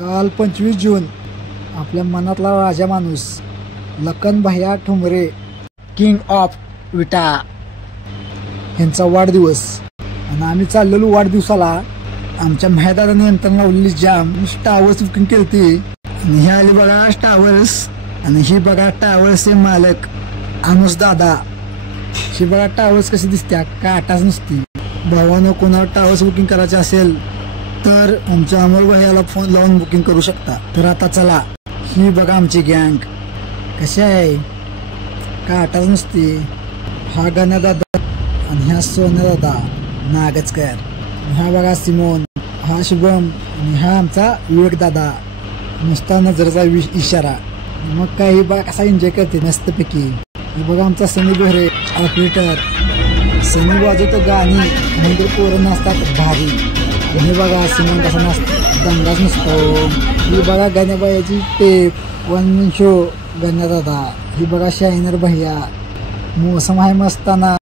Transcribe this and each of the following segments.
काल 25 जून आपल्या मनातला राजा माणूस लखन भैया ठुमरे किंग ऑफ विटा यांचा वाढदिवस आणि आम्ही चाललेलो वाढदिवसाला आमच्या महिदाराने यंत्रणा लावलेली जाम टावर्स बुकिंग केलती आणि हे आले बघा टावर्स आणि ही बघा टावर्सचे मालक अनुस दादा. ही बघा टावर्स कशी दिसत्या काटाच नसती. भावानं कोणाला टावर्स बुकिंग करायचे असेल तर आमच्या अमोल भैयाला फोन लावून बुकिंग करू शकता. तर आता चला ही बघा आमची गँग कशी आहे काटाच नसती. हा गण्या दादा आणि ह्या सोन्या दादा नागचकर, हा बघा सिमोन, हा शुभम आणि हा आमचा विवेक दादा. नुसता नजरचा इशारा. मग काही बघा कसा एन्जॉय करते मस्तपैकी. हे बघा आमचा सनी बोहरे ऑपरेटर. सनी वाजवतो गाणी म्हणजे पोरं नाचतात भारी. हे बघा सिमोन कसा नाचतो दंगाच नसतो. ही बघा गण्याबाईची टेप वन शो गण्या दादा. ही बघा शायनर भैया. मोसम आहे मस्ताना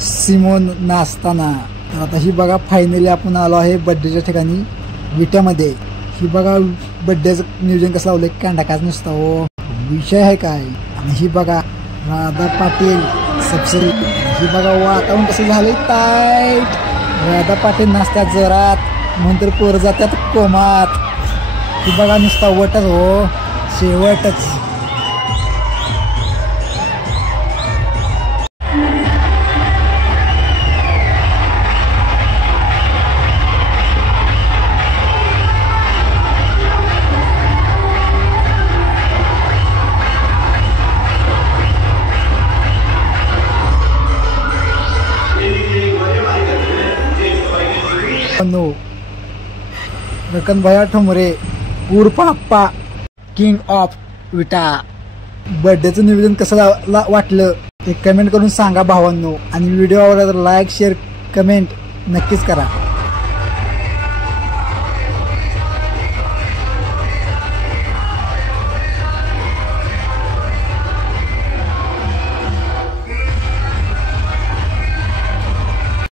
सिमोन नाचताना. तर आता ही बघा फायनली आपण आलो आहे बर्थडेच्या ठिकाणी विट्यामध्ये. ही बघा बर्थडेचं नियोजन कसं लावलंय कांडाकाच नसता हो विषय आहे काय. आणि ही बघा राधा पाटील सबसरी. ही बघा वातावरण कसं झालंय टाईट. राधा पाटील नाचत्यात जोरात नंतर पोर जात्यात कोमात. ही बघा नुसता वटच हो शेवटच. लखन भैया ठुमरे उर्फ आप्पा किंग ऑफ विटा. बर्थडेचं निवेदन कसं वाटलं ते कमेंट करून सांगा भावांनो. आणि व्हिडिओ आवडला तर लाईक शेअर कमेंट नक्कीच करा.